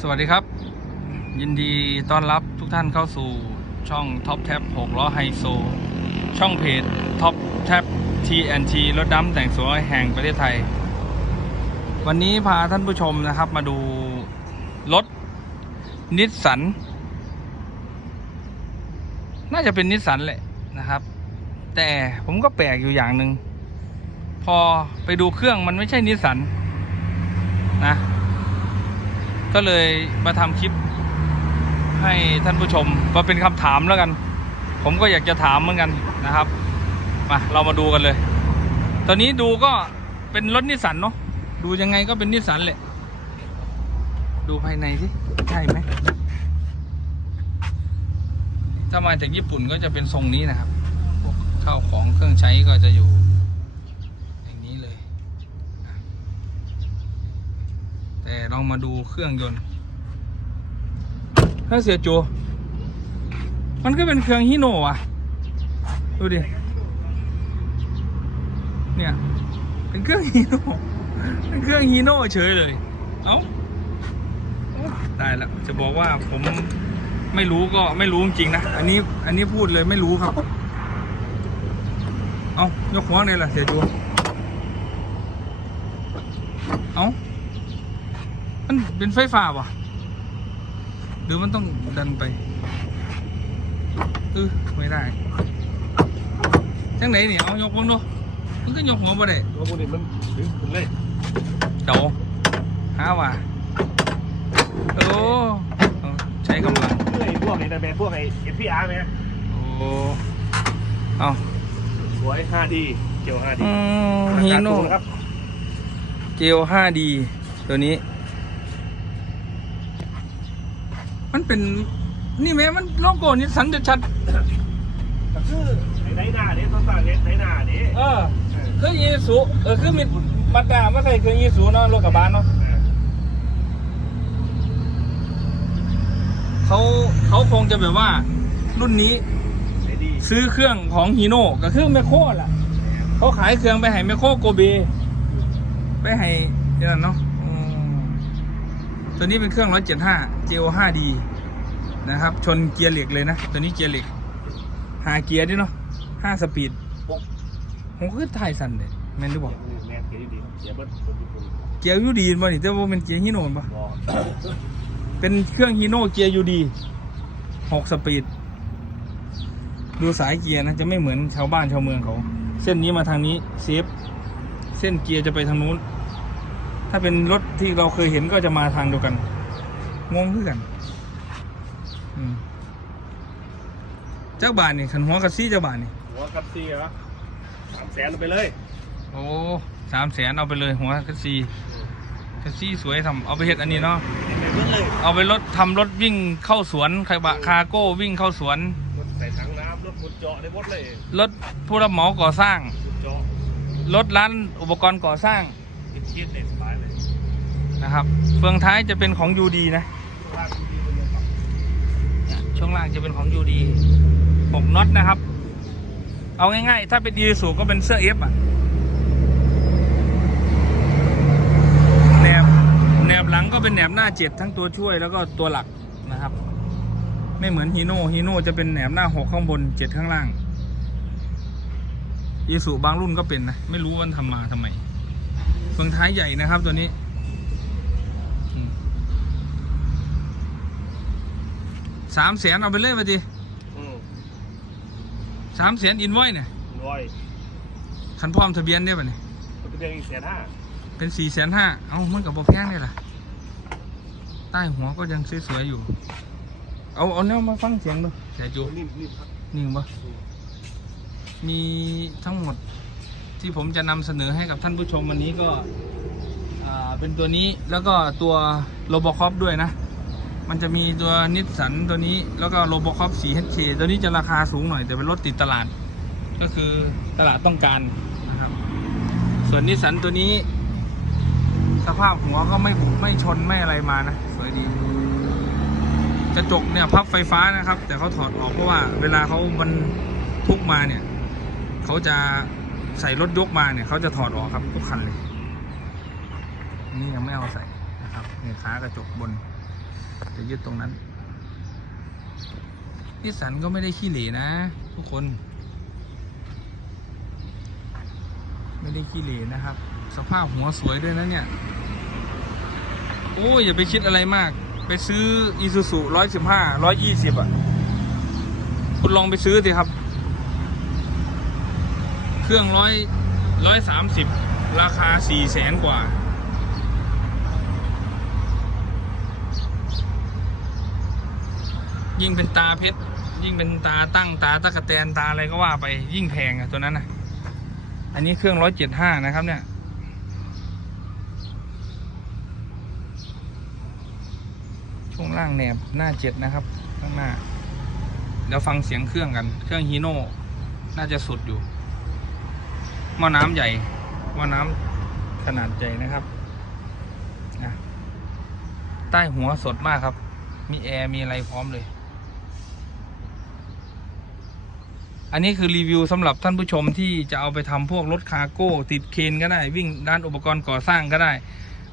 สวัสดีครับ ยินดีต้อนรับทุกท่านเข้าสู่ช่อง Top Tap 6ล้อไฮโซ ช่องเพจ Top Tap TNT รถดำแต่งสวยแห่งประเทศไทย วันนี้พาท่านผู้ชมนะครับมาดูรถนิสสันน่าจะเป็นนิสสันแหละนะครับ แต่ผมก็แปลกอยู่อย่างหนึ่งพอไปดูเครื่องมันไม่ใช่นิสสันนะ ก็เลยมาทำคลิปให้ท่านผู้ชมมาเป็นคำถามแล้วกัน ผมก็อยากจะถามเหมือนกันนะครับมาเรามาดูกันเลย ตอนนี้ดูก็เป็นรถนิสสันเนาะดูยังไงก็เป็นนิสสันแหละดูภายในสิใช่ไหมถ้ามาจากญี่ปุ่นก็จะเป็นทรงนี้นะครับพวกข้าวของเครื่องใช้ก็จะอยู่ อย่างนี้เลย แต่ลองมาดูเครื่องยนต์ ถ้าเสียจู มันก็เป็นเครื่องฮิโนะว่ะ ดูดิ เนี่ย เป็นเครื่องฮีโน่เป็นเครื่องฮีโน่เฉยเลย เอ้าโอ้ตายแล้วจะบอกว่าผมไม่รู้ก็ไม่รู้จริงนะ อันนี้อันนี้พูดเลยไม่รู้ครับ เอายกหัวเลยล่ะเสียจู เอา มันเป็นไฟฟ้าป่ะหรือมันต้องดันไปเออไม่ได้จังไหนเนี่ยเอายกวงดูมันก็ยกหัวบ่ได้ตัวพวกนี้มันถึงถึงเลยเดาหาว่าโอ้เอาใช้กำลังไอ้พวกไอ้นั่นแม่พวกไอ้เอ็พีอาร์ไหมโอ้เอาสวย 5D เกี่ยว 5D อืมฮีโน่ครับ เจล 5D ตัวนี้ มันเป็นนี่แม้มันโลโก้นิสสันจะชัดก็คือไอ้ไดหน้าเด้ต้องสั่งเฮ็ดไดหน้าเด้เออเครื่องยีสูเออคือมีบัตรดามาใส่เครื่องยีสูเนาะรถกระบะเนาะเขาเขาคงจะแบบว่ารุ่นนี้ไอ้ดีซื้อเครื่องของฮีโน่กับเครื่องแมคโครแหละเขาขายเครื่องไปให้แมคโครโกเบไปให้นี่นั่นเนาะอืม ตัวนี้เป็นเครื่อง 175 GO 5D นะครับ ชนเกียร์เหล็กเลยนะ ตัวนี้เกียร์เหล็กหาเกียร์ด้วยเนาะ5สปีดปกผมคือถ่ายสั่นเลยแม่นหรือเปล่าเกียวดีเสียเบิดคนญี่ปุ่นเกียร์ยูดีบ่นี่แต่ว่าเป็นเกียร์ฮีโน่ป่ะเป็นเครื่องฮีโน่เกียร์ยูดี6สปีด ดูสายเกียร์นะ จะไม่เหมือนชาวบ้านชาวเมืองเขา เส้นนี้มาทางนี้เซฟ เส้นเกียร์จะไปทางนู้น ถ้าเป็นรถที่เราเคยเห็นก็จะมาทางเดียวกัน งงคือกันอืมเจ้าบานนี่ขันหัวกับซี่เจ้าบานนี่หัวกับซีเหรอสามแสนไปเลย โอ้สามแสนเอาไปเลยหัวคัสซีคัสซีสวยทำเอาไปเฮ็ดอันนี้เนาะไปเบิดเลยเอาไปรถทำรถวิ่งเข้าสวนคาบะคาร์โก้วิ่งเข้าสวนรถใส่ถังน้ำรถขุดเจาะได้หมดเลยรถผู้รับเหมาก่อสร้างขุดเจาะรถร้านอุปกรณ์ก่อสร้างคิดคิดได้สบายเลย นะครับ เฟืองท้ายจะเป็นของยูดีนะ ช่วงล่างจะเป็นของยูดีหกน็อตนะครับ เอาง่ายๆ ถ้าเป็นยีสูก็เป็นเสื้อเอฟอะแหนบแหนบหลังก็เป็นแหนบหน้าเจ็ดทั้งตัวช่วยแล้วก็ตัวหลักนะครับ ไม่เหมือนฮีโน่ฮีโน่จะเป็นแหนบหน้าหกข้างบนเจ็ดข้างล่างยีสูบางรุ่นก็เป็นนะ ไม่รู้มันทำมาทำไมเฟืองท้ายใหญ่นะครับตัวนี้อืม สามแสนเอาไปเลยมาดิอืมสามแสนอินไว้เนี่ยร้อยคันพร้อมทะเบียนได้ป่ะเนี่ยมันเป็นเพียงอีกแสนห้าเป็นสี่แสนห้าเอามันกับบ่แพงเลยล่ะ ใต้หัวก็ยังสวยๆอยู่ เอาเอาแนวมาฟังเสียงดูแต่จูนิ่มนิ่มครับนิ่งปะมีทั้งหมดที่ผมจะนำเสนอให้กับท่านผู้ชมวันนี้ก็อ่าเป็นตัวนี้แล้วก็ตัวโรบอคอปด้วยนะ มันจะมีตัวนิสสันตัวนี้แล้วก็โรบอคอป 4HK ตัวนี้จะราคาสูงหน่อย แต่เป็นรถติดตลาด ก็คือตลาดต้องการนะครับ ส่วนนิสสันตัวนี้ สภาพหัวก็ไม่บุไม่ชนไม่อะไรมานะ สวยดีกระจกเนี่ยพับไฟฟ้านะครับ แต่เขาถอดออกเพราะว่า เวลาเขามันทุกมาเนี่ยเขาจะใส่รถยกมาเนี่ยเขาจะถอดออกครับทุกคันเลย นี่ยังไม่เอาใส่นะครับเนี่ขากระจกบน จะยึดตรงนั้นนิสสันก็ไม่ได้ขี้เหร่นะ ทุกคน ไม่ได้ขี้เหร่นะครับ สภาพหัวสวยด้วยนะเนี่ย โอ้ยอย่าไปคิดอะไรมาก ไปซื้ออีซูซูร้อยสิบห้าร้อยยี่สิบอะ คุณลองไปซื้อสิครับ เครื่องร้อยร้อยสามสิบราคาสี่แสนกว่า ยิ่งเป็นตาเพชรยิ่งเป็นตาตั้งตาตะกะแตนตาอะไรก็ว่าไปยิ่งแพงอะตัวนั้นนะอันนี้เครื่องร้อยเจ็ดห้านะครับเนี่ยช่วงล่างแหนบหน้าเจ็ดนะครับ ข้างหน้า เดี๋ยวฟังเสียงเครื่องกัน เครื่องฮีโน่น่าจะสุดอยู่หม้อน้ำใหญ่หม้อน้ำขนาดใหญ่นะครับนะใต้หัวสดมากครับ มีแอร์มีอะไรพร้อมเลย อันนี้คือรีวิวสำหรับท่านผู้ชมที่จะเอาไปทำพวกรถคาร์โก้ติดเคนก็ได้ วิ่งด้านอุปกรณ์ก่อสร้างก็ได้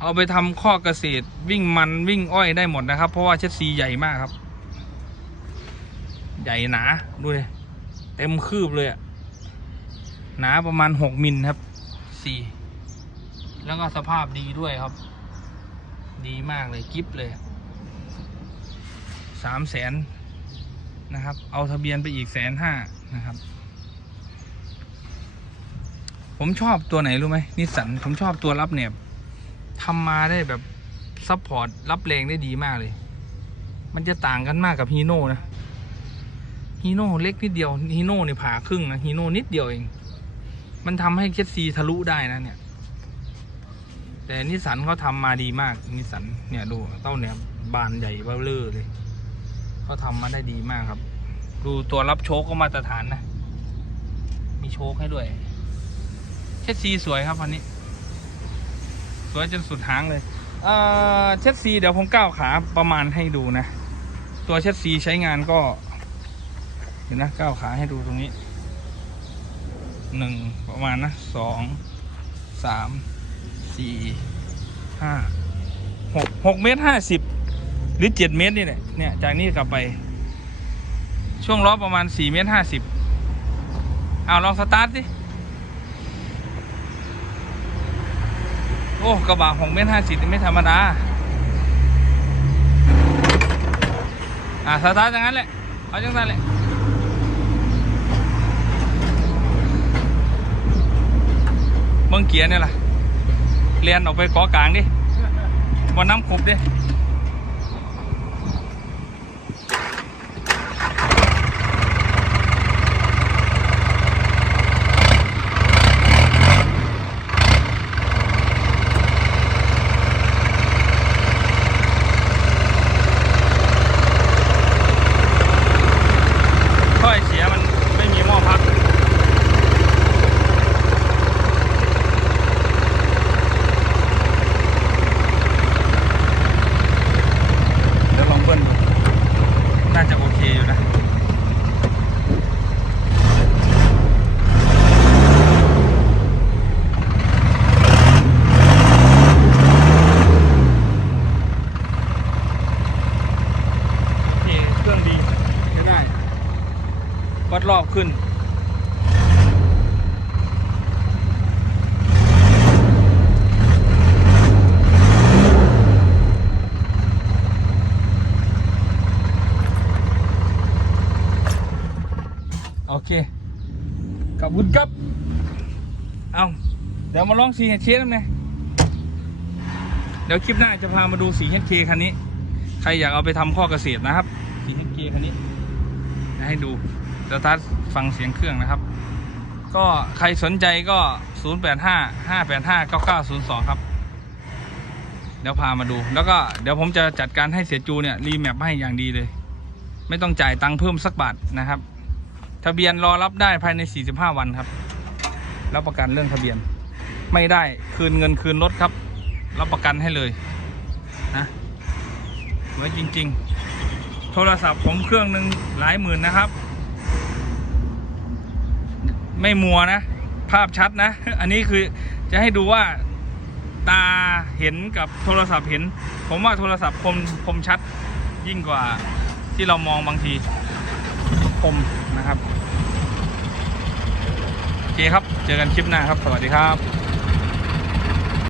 เอาไปทำข้อเกษตร วิ่งมันวิ่งอ้อยได้หมดนะครับ เพราะว่าเช็ดซีใหญ่มากครับ ใหญ่หนาดูเลยเต็มคืบเลยอะหนาประมาณหกมิลครับสี่แล้วก็สภาพดีด้วยครับ ดีมากเลยกิฟเลยสามแสนนะครับ เอาทะเบียนไปอีกแสนห้า นะครับ ผมชอบตัวไหนรู้ไหมนิสสันผมชอบตัวรับแหนบทำมาได้แบบซัพพอร์ตรับแรงได้ดีมากเลย มันจะต่างกันมากกับฮีโน่นะฮีโน่เล็กนิดเดียวฮีโน่เนี่ยผ่าครึ่งนะฮีโน่นิดเดียวเอง มันทำให้เคสซีทะลุได้นะเนี่ย แต่นิสสันเขาทำมาดีมากนิสสันเนี่ยดูเต้าเนี่ยบานใหญ่เบ้อเลอเลยเขาทำมาได้ดีมากครับ ดูตัวรับโชคก็มาตรฐานนะ มีโชคให้ด้วยเคสซีสวยครับคันนี้ สวยจนสุดหางเลยเอ่อเช็ดซีเดี๋ยวผมก้าวขาประมาณให้ดูนะ ตัวเช็ดซีใช้งานก็ เห็นนะก้าวขาให้ดูตรงนี้หนึ่งประมาณนะสองสามสี่ห้าหกหกเมตรห้าสิบหรือเจ็ดเมตรนี่แหละเนี่ยจากนี้กลับไป ช่วงล้อประมาณสี่เมตรห้าสิบเอาลองสตาร์ทสิ โอ้กระบะหกเมตรห้าสิบไม่ธรรมดา อ่าสตาร์ทอย่างนั้นแหละ เอาจังนั้นแหละเบิ่งเกียร์เนี่ยล่ะเรียนออกไปเกาะกลางดิวันน้ำขบดิ ถ้อยเสียมันไม่มีหม้อพัก เดี๋ยวลองเบิ้ลดู น่าจะโอเคอยู่นะ โอเค เครื่องดีใช้ได้ วัดรอบขึ้น โอ เคขอบคุณครับ เอาเดี๋ยวมาลองสีเฮดเคกันไงเดี๋ยวคลิปหน้าจะพามาดูสีเฮดเคคันนี้ ใครอยากเอาไปทำข้อเกษตรนะครับ สีเฮดเคคันนี้ ให้ดูเดี๋ยวทัดฟังเสียงเครื่องนะครับ ก็ใครสนใจก็ 0 8 5 5 8 5 9 9 0 2 ครับ เดี๋ยวพามาดู แล้วก็เดี๋ยวผมจะจัดการให้เสียจูเนี่ยรีแมปให้อย่างดีเลย ไม่ต้องจ่ายตังค์เพิ่มสักบาทนะครับ ทะเบียนรอรับได้ภายใน 45 วันครับ รับประกันเรื่องทะเบียน ไม่ได้คืนเงินคืนรถครับ รับประกันให้เลยนะสวยจริง ๆ โทรศัพท์ผมเครื่องหนึ่งหลายหมื่นนะครับ ไม่มัวนะ ภาพชัดนะ อันนี้คือจะให้ดูว่าตาเห็นกับโทรศัพท์เห็น ผมว่าโทรศัพท์คมคมชัดยิ่งกว่าที่เรามองบางทีคม นะครับ โอเคครับ เจอกันคลิปหน้าครับ สวัสดีครับ